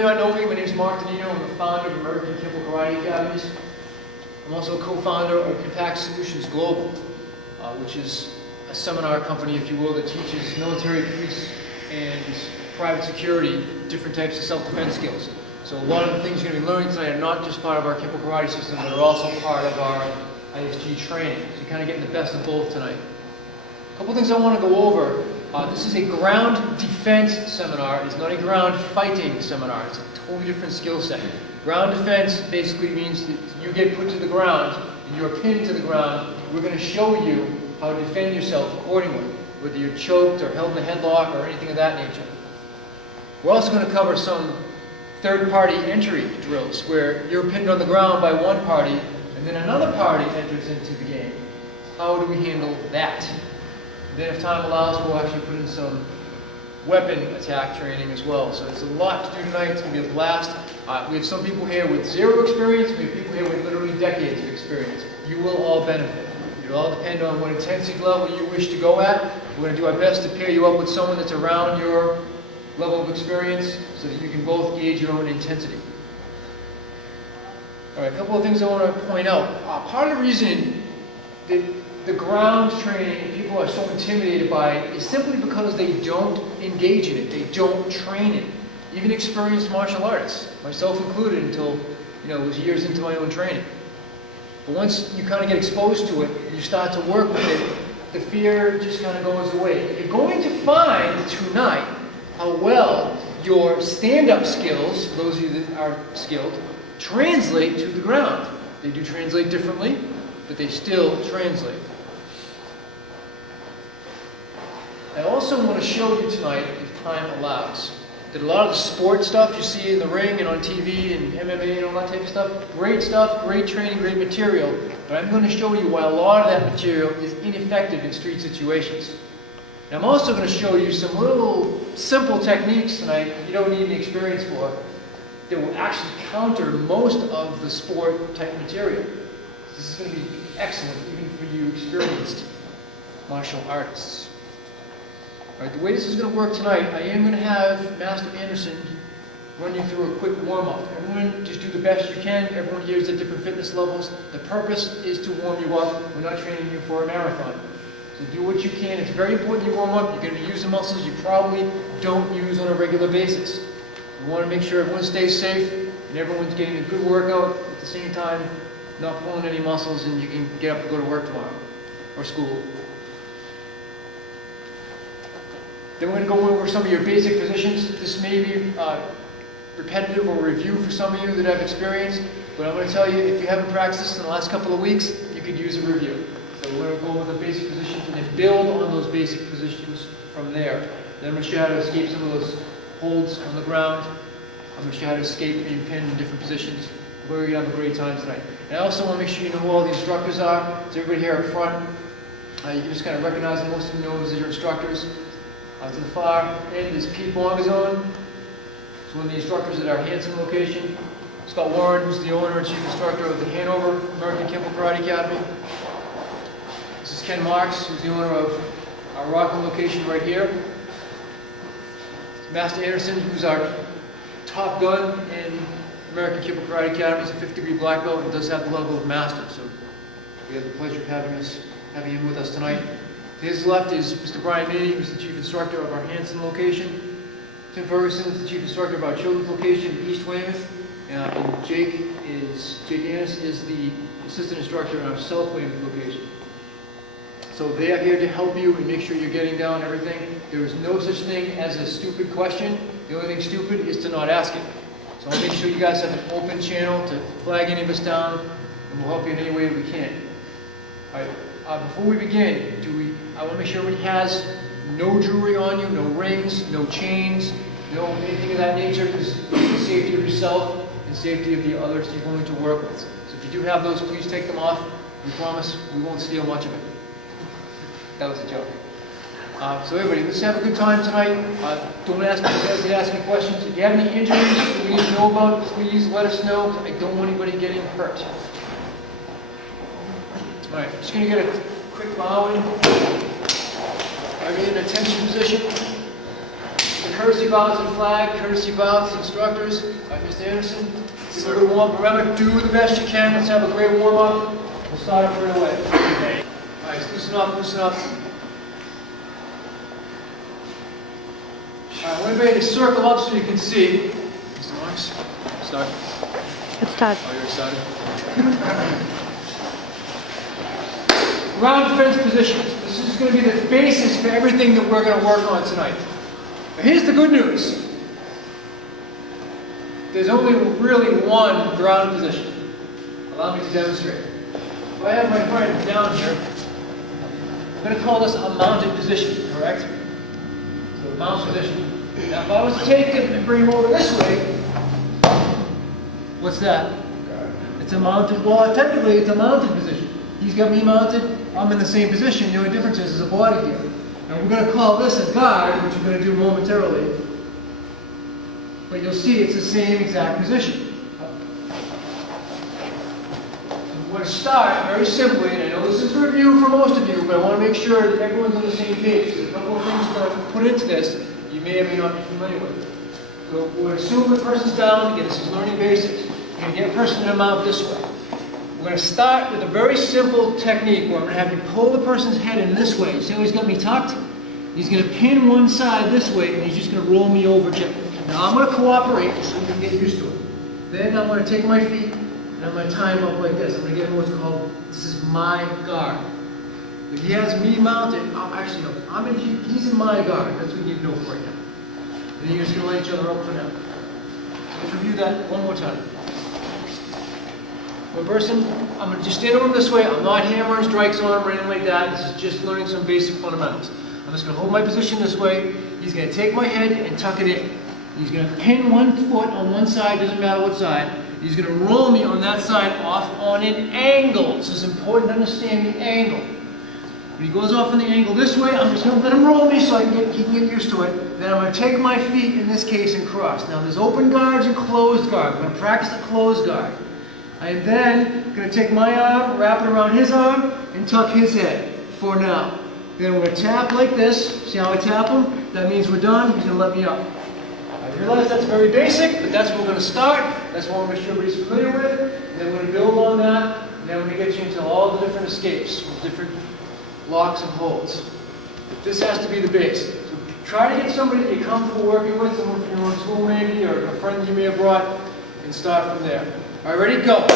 may not know me, my name is Mark Danino. I'm the founder of American Kempo Karate Academies. I'm also a co-founder of AKKA Solutions Global, which is a seminar company, if you will, that teaches military, police, and private security different types of self-defense skills. So a lot of the things you're going to be learning tonight are not just part of our Kempo Karate system, but are also part of our ISG training. So you're kind of getting the best of both tonight. A couple things I want to go over. This is a ground defense seminar. It's not a ground fighting seminar. It's a totally different skill set. Ground defense basically means that you get put to the ground and you're pinned to the ground. We're going to show you how to defend yourself accordingly, whether you're choked or held in a headlock or anything of that nature. We're also going to cover some third-party entry drills where you're pinned on the ground by one party and then another party enters into the game. How do we handle that? Then if time allows, we'll actually put in some weapon attack training as well. So it's a lot to do tonight. It's going to be a blast. We have some people here with zero experience. We have people here with literally decades of experience. You will all benefit. It'll all depend on what intensity level you wish to go at. We're going to do our best to pair you up with someone that's around your level of experience so that you can both gauge your own intensity. All right, a couple of things I want to point out. Part of the reason that the ground training people are so intimidated by it is simply because they don't engage in it. They don't train it. Even experienced martial artists, myself included, until it was years into my own training. But once you kind of get exposed to it, you start to work with it, the fear just kind of goes away. You're going to find tonight how well your stand-up skills, those of you that are skilled, translate to the ground. They do translate differently, but they still translate. I also want to show you tonight, if time allows, that a lot of the sport stuff you see in the ring and on TV and MMA and all that type of stuff, great training, great material, but I'm going to show you why a lot of that material is ineffective in street situations. And I'm also going to show you some little simple techniques tonight that you don't need any experience for that will actually counter most of the sport type material. This is going to be excellent even for you experienced martial artists. All right, the way this is going to work tonight, I am going to have Master Anderson run you through a quick warm-up. Everyone just do the best you can. Everyone here is at different fitness levels. The purpose is to warm you up. We're not training you for a marathon. So do what you can. It's very important you warm up. You're going to be using muscles you probably don't use on a regular basis. We want to make sure everyone stays safe and everyone's getting a good workout at the same time, not pulling any muscles, and you can get up and go to work tomorrow or school. Then we're going to go over some of your basic positions. This may be repetitive or review for some of you that have experience, but I'm going to tell you, if you haven't practiced this in the last couple of weeks, you could use a review. So we're going to go over the basic positions and then build on those basic positions from there. Then I'm going to show you how to escape some of those holds on the ground. I'm going to show you how to escape being pinned in different positions. We're going to have a great time tonight. And I also want to make sure you know who all the instructors are. So everybody here up front, you can just kind of recognize them. Most of you know as your instructors. To the far end is Pete Bongazone. He's one of the instructors at our Hanson location. Scott Warren, who's the owner and chief instructor of the Hanover American Kempo Karate Academy. This is Ken Marks, who's the owner of our Rockland location right here. Master Anderson, who's our top gun in American Kempo Karate Academy. He's a 5th degree black belt and does have the level of master. So we have the pleasure of having him with us tonight. To his left is Mr. Brian Meany, who's the chief instructor of our Hanson location. Tim Ferguson is the chief instructor of our children's location in East Weymouth. And Jake Annis is the assistant instructor in our South Weymouth location. So they are here to help you and make sure you're getting down everything. There is no such thing as a stupid question. The only thing stupid is to not ask it. So I'll make sure you guys have an open channel to flag any of us down, and we'll help you in any way we can. All right. Before we begin, I want to make sure everybody has no jewelry on you, no rings, no chains, no anything of that nature, because it's the safety of yourself and safety of the others you're going to work with. So if you do have those, please take them off. We promise we won't steal much of it. That was a joke. So everybody, let's have a good time tonight. Don't hesitate to ask any questions. If you have any injuries that we need to know about, please let us know. I don't want anybody getting hurt. All right, just going to get a quick bow in. Are you in a tension position? The courtesy bow to the flag, courtesy bow to the instructors. Mr. Anderson, give a little warm up. Remember, do the best you can. Let's have a great warm up. We'll start up right away. Okay. All right, loosen up, loosen up. All right, we're ready to circle up so you can see. Mr. Marks, start. Let's start. Oh, you're excited? Ground defense positions. This is going to be the basis for everything that we're going to work on tonight. Now, here's the good news. There's only really one ground position. Allow me to demonstrate. If I have my friend down here, I'm going to call this a mounted position, correct? So, mount position. Now, if I was to take him and bring him over this way, what's that? It's a mounted, well, technically it's a mounted position. He's got me mounted, I'm in the same position. The only difference is there's a body here. And we're going to call this a guard, which we're going to do momentarily. But you'll see it's the same exact position. We're going to start very simply, and I know this is a review for most of you, but I want to make sure that everyone's on the same page. There's a couple of things we're going to put into this you may or may not be familiar with. So we're going to assume the person's down. Again, this is learning basics. You're going to get a person to mount this way. We're going to start with a very simple technique where I'm going to have you pull the person's head in this way. You see how he's got me tucked? He's going to pin one side this way, and he's just going to roll me over gently. Now I'm going to cooperate so you can get used to it. Then I'm going to take my feet, and I'm going to tie him up like this. I'm going to give him what's called, this is my guard. If he has me mounted, actually no, he's in my guard. That's what you need to know for right now. And then you're just going to line each other up for now. So let's review that one more time. One person, I'm going to just stand over him this way. I'm not hammering strikes on him or anything like that. This is just learning some basic fundamentals. I'm just going to hold my position this way. He's going to take my head and tuck it in. He's going to pin one foot on one side, doesn't matter what side. He's going to roll me on that side off on an angle. This is important to understand the angle. When he goes off on the angle this way, I'm just going to let him roll me so he can get used to it. Then I'm going to take my feet, in this case, and cross. Now there's open guards and closed guards. I'm going to practice the closed guard. I am then going to take my arm, wrap it around his arm, and tuck his head for now. Then we're going to tap like this. See how I tap him? That means we're done. He's going to let me up. I realize that's very basic, but that's where we're going to start. That's what we're sure everybody's familiar with. And then we're going to build on that. And then we're going to get you into all the different escapes with different locks and holds. But this has to be the base. So try to get somebody that you're comfortable working with, someone from your own school maybe, or a friend you may have brought, and start from there. All right, ready? Go.